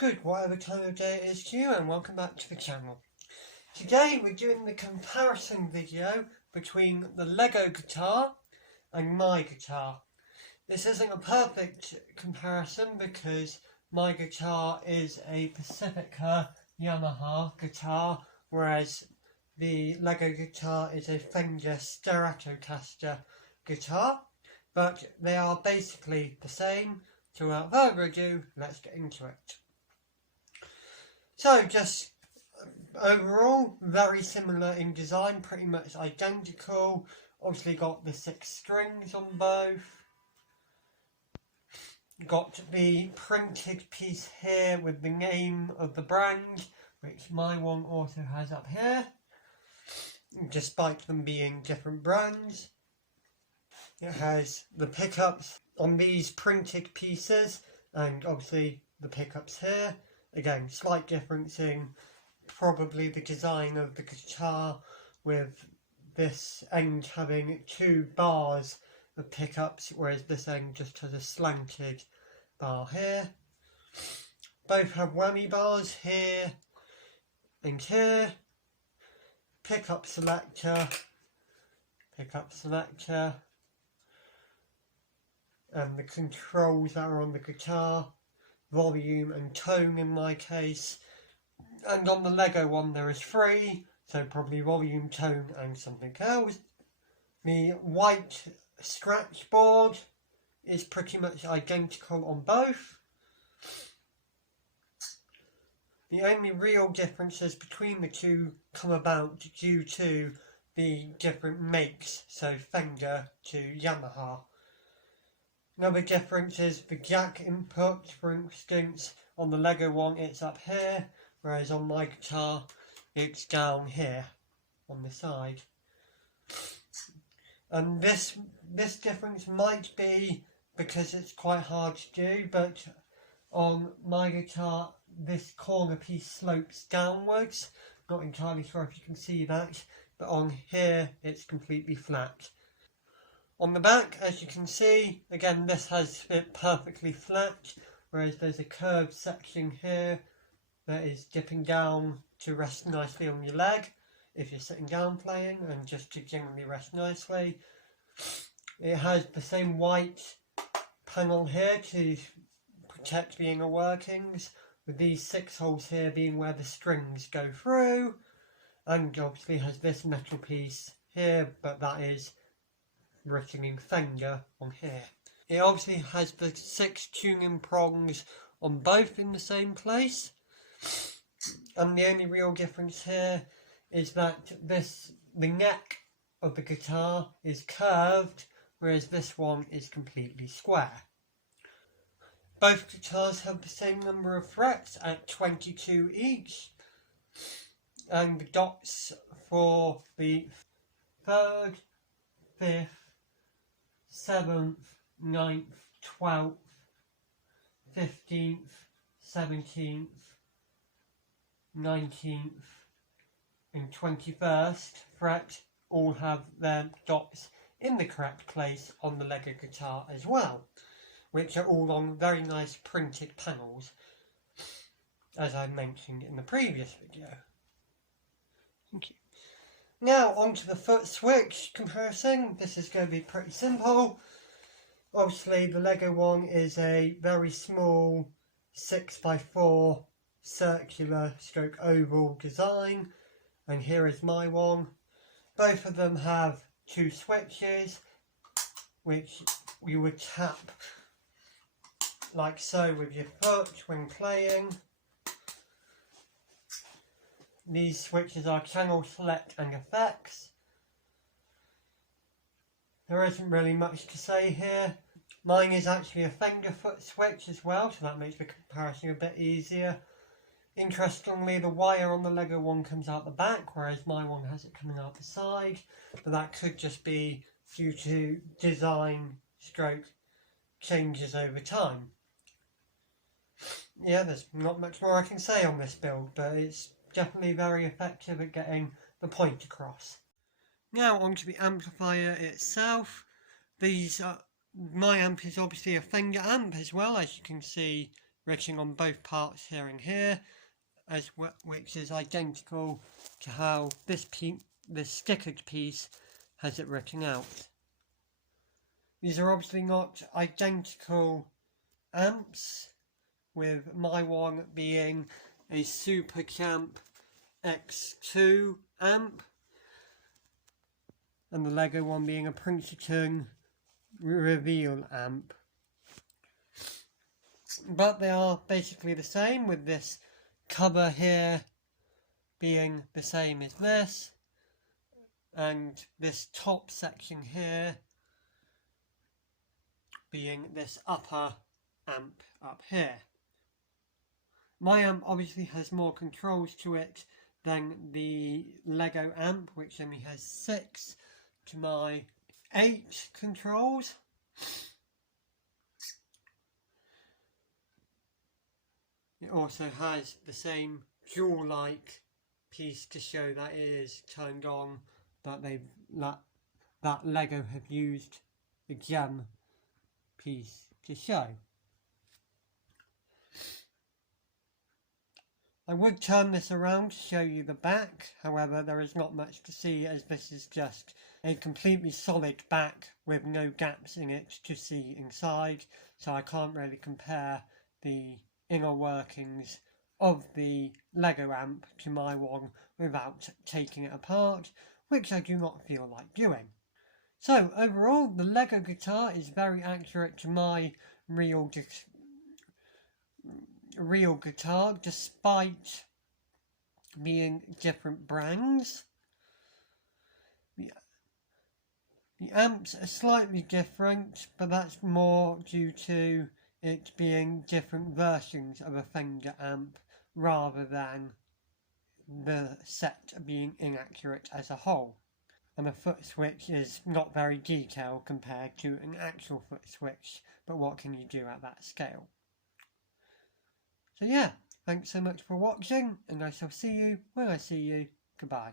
Good, whatever time of day it is to you, and welcome back to the channel. Today we're doing the comparison video between the Lego guitar and my guitar. This isn't a perfect comparison because my guitar is a Pacifica Yamaha guitar, whereas the Lego guitar is a Fender Stratocaster guitar, but they are basically the same. So without further ado, let's get into it. So just overall, very similar in design, pretty much identical. Obviously got the 6 strings on both. Got the printed piece here with the name of the brand, which my one also has up here, despite them being different brands. It has the pickups on these printed pieces, and obviously the pickups here. Again, slight difference in probably the design of the guitar, with this end having 2 bars of pickups, whereas this end just has a slanted bar here. Both have whammy bars here and here. Pickup selector, and the controls that are on the guitar. Volume and tone in my case, and on the Lego one there is 3, so probably volume, tone and something else. The white scratch board is pretty much identical on both. The only real differences between the two come about due to the different makes, so Fender to Yamaha. Another difference is the jack input. For instance, on the Lego one it's up here, whereas on my guitar it's down here on the side. And this difference might be because it's quite hard to do, but on my guitar this corner piece slopes downwards. Not entirely sure if you can see that, but on here it's completely flat. On the back, as you can see, again this has it perfectly flat, whereas there's a curved section here that is dipping down to rest nicely on your leg if you're sitting down playing, and just to generally rest nicely. It has the same white panel here to protect the inner workings, with these 6 holes here being where the strings go through, and obviously has this metal piece here, but that is written in Fender on here. It obviously has the 6 tuning prongs on both in the same place, and the only real difference here is that the neck of the guitar is curved, whereas this one is completely square. Both guitars have the same number of frets at 22 each, and the dots for the 3rd, 5th, 7th, 9th, 12th, 15th, 17th, 19th and 21st fret all have their dots in the correct place on the Lego guitar as well, which are all on very nice printed panels, as I mentioned in the previous video. Thank you. Now onto the foot switch comparison. This is going to be pretty simple. Obviously the Lego one is a very small 6x4 circular stroke oval design, and here is my one. Both of them have 2 switches which you would tap like so with your foot when playing. These switches are channel select and effects. There isn't really much to say here. Mine is actually a Fender foot switch as well, so that makes the comparison a bit easier. Interestingly, the wire on the Lego one comes out the back, whereas my one has it coming out the side, but that could just be due to design stroke changes over time. Yeah, there's not much more I can say on this build, but it's definitely very effective at getting the point across. Now onto the amplifier itself. My amp is obviously a Fender amp as well, as you can see written on both parts here and here, which is identical to how this stickered piece has it written out. These are obviously not identical amps, with my one being a Super Champ X2 amp and the Lego one being a Princeton Reveal amp. But they are basically the same, with this cover here being the same as this, and this top section here being this upper amp up here. My amp obviously has more controls to it than the Lego amp, which only has 6 to my 8 controls. It also has the same jewel-like piece to show that it is turned on, that that Lego have used the gem piece to show. I would turn this around to show you the back, however there is not much to see, as this is just a completely solid back with no gaps in it to see inside, so I can't really compare the inner workings of the Lego amp to my one without taking it apart, which I do not feel like doing. So overall, the Lego guitar is very accurate to my real guitar, despite being different brands. The amps are slightly different, but that's more due to it being different versions of a Fender amp rather than the set being inaccurate as a whole. And the foot switch is not very detailed compared to an actual foot switch, but what can you do at that scale? So yeah, thanks so much for watching, and I shall see you when I see you. Goodbye.